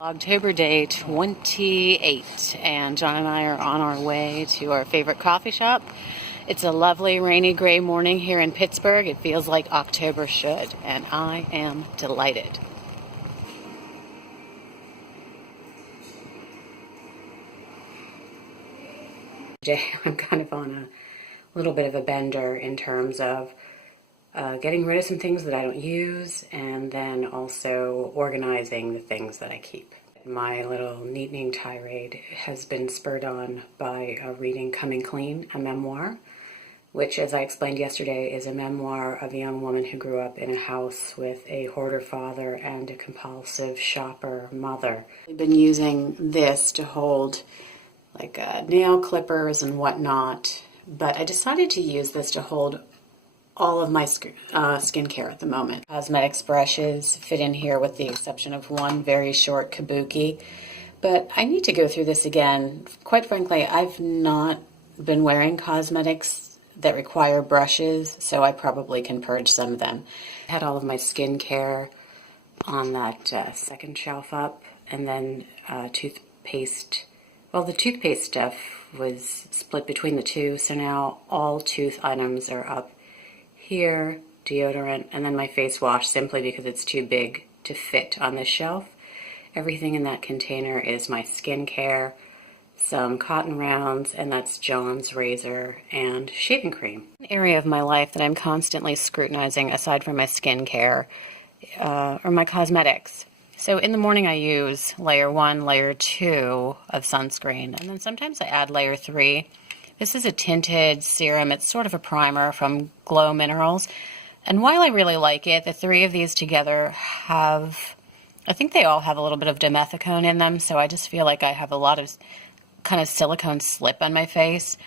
Vlogtober day 28, and John and I are on our way to our favorite coffee shop. It's a lovely rainy gray morning here in Pittsburgh. It feels like October should, and I am delighted. Today I'm kind of on a little bit of a bender in terms of getting rid of some things that I don't use, and then also organizing the things that I keep. My little neatening tirade has been spurred on by reading Coming Clean, a memoir, which, as I explained yesterday, is a memoir of a young woman who grew up in a house with a hoarder father and a compulsive shopper mother. I've been using this to hold like nail clippers and whatnot, but I decided to use this to hold all of my skincare at the moment. Cosmetics brushes fit in here with the exception of one very short kabuki, but I need to go through this again. Quite frankly, I've not been wearing cosmetics that require brushes, so I probably can purge some of them. I had all of my skincare on that second shelf up, and then toothpaste. Well, the toothpaste stuff was split between the two, so now all tooth items are up here, deodorant, and then my face wash, simply because it's too big to fit on this shelf. Everything in that container is my skincare, some cotton rounds, and that's John's razor and shaving cream. An area of my life that I'm constantly scrutinizing, aside from my skincare, are my cosmetics. So in the morning I use layer 1, layer 2 of sunscreen, and then sometimes I add layer 3. This is a tinted serum. It's sort of a primer from Glow Minerals. And while I really like it, the three of these together have, I think they all have a little bit of dimethicone in them, so I just feel like I have a lot of kind of silicone slip on my face,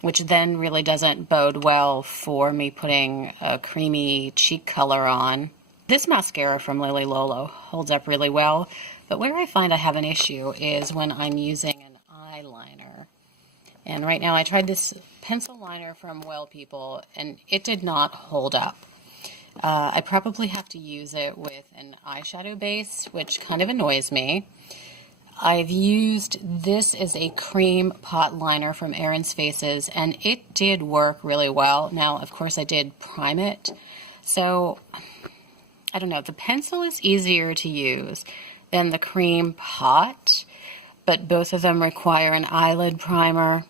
which then really doesn't bode well for me putting a creamy cheek color on. This mascara from Lily Lolo holds up really well, but where I find I have an issue is when I'm using an eyeliner. And right now I tried this pencil liner from Well People, and it did not hold up. I probably have to use it with an eyeshadow base, which kind of annoys me. I've used this as a cream pot liner from Erin's Faces, and it did work really well. Now, of course, I did prime it. So, I don't know, the pencil is easier to use than the cream pot, but both of them require an eyelid primer.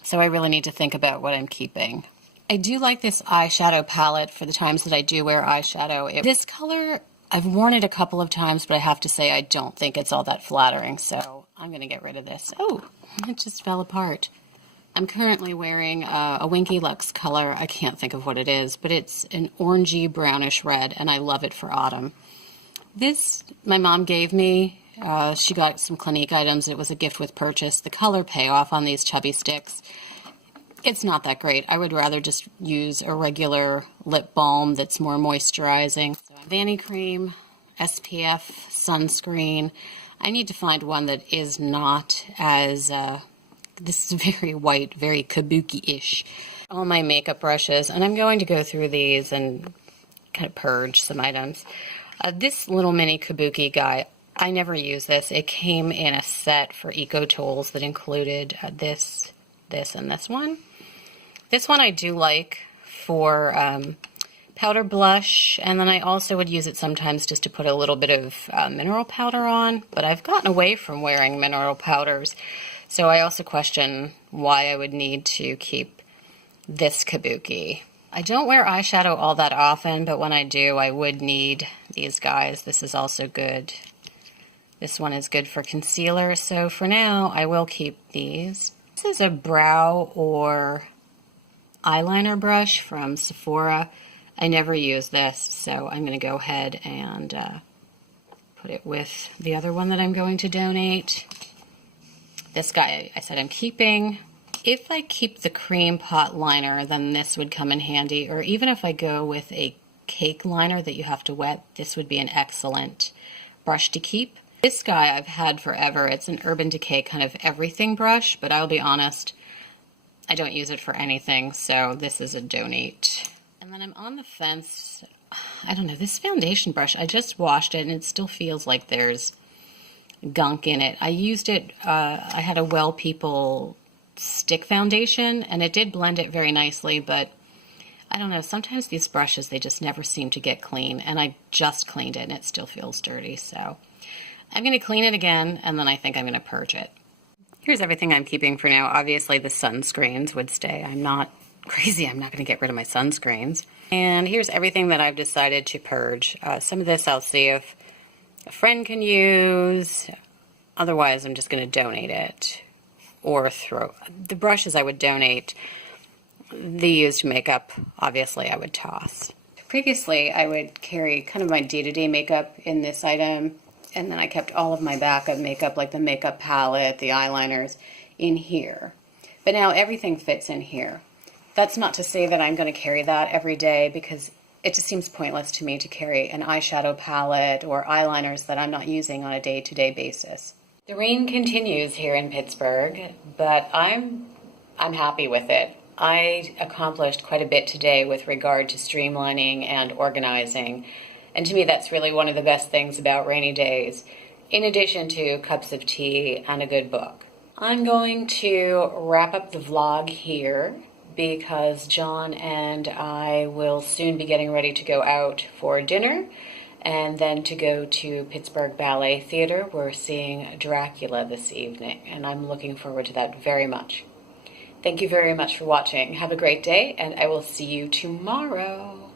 So I really need to think about what I'm keeping. I do like this eyeshadow palette for the times that I do wear eyeshadow. This color, I've worn it a couple of times, but I have to say I don't think it's all that flattering, so I'm going to get rid of this. Oh, it just fell apart. I'm currently wearing a Winky Lux color. I can't think of what it is, but it's an orangey brownish red, and I love it for autumn. This, my mom gave me. She got some Clinique items. It was a gift with purchase. The color payoff on these chubby sticks, it's not that great. I would rather just use a regular lip balm that's more moisturizing. So, Vanny Cream, SPF, sunscreen. I need to find one that is not as, this is very white, very kabuki-ish. All my makeup brushes, and I'm going to go through these and kind of purge some items. This little mini kabuki guy, I never use this. It came in a set for Eco Tools that included this, and this one. This one I do like for powder blush, and then I also would use it sometimes just to put a little bit of mineral powder on, but I've gotten away from wearing mineral powders, so I also question why I would need to keep this kabuki. I don't wear eyeshadow all that often, but when I do, I would need these guys. This is also good. This one is good for concealer, so for now, I will keep these. This is a brow or eyeliner brush from Sephora. I never use this, so I'm going to go ahead and put it with the other one that I'm going to donate. This guy, I said I'm keeping. If I keep the cream pot liner, then this would come in handy, or even if I go with a cake liner that you have to wet, this would be an excellent brush to keep. This guy I've had forever. It's an Urban Decay kind of everything brush, but I'll be honest, I don't use it for anything, so this is a donate. And then I'm on the fence. I don't know, this foundation brush, I just washed it and it still feels like there's gunk in it. I used it, I had a Well People stick foundation, and it did blend it very nicely, but I don't know, sometimes these brushes, they just never seem to get clean, and I just cleaned it and it still feels dirty, so I'm going to clean it again, and then I think I'm going to purge it. Here's everything I'm keeping for now. Obviously the sunscreens would stay. I'm not crazy, I'm not going to get rid of my sunscreens. And here's everything that I've decided to purge. Some of this I'll see if a friend can use, otherwise I'm just going to donate it or throw. The brushes I would donate. The used makeup, obviously, I would toss. Previously, I would carry kind of my day-to-day makeup in this item, and then I kept all of my backup makeup, like the makeup palette, the eyeliners, in here. But now everything fits in here. That's not to say that I'm going to carry that every day, because it just seems pointless to me to carry an eyeshadow palette or eyeliners that I'm not using on a day-to-day basis. The rain continues here in Pittsburgh, but I'm happy with it. I accomplished quite a bit today with regard to streamlining and organizing, and to me that's really one of the best things about rainy days, in addition to cups of tea and a good book. I'm going to wrap up the vlog here because John and I will soon be getting ready to go out for dinner and then to go to Pittsburgh Ballet Theater. We're seeing Dracula this evening, and I'm looking forward to that very much. Thank you very much for watching. Have a great day, and I will see you tomorrow.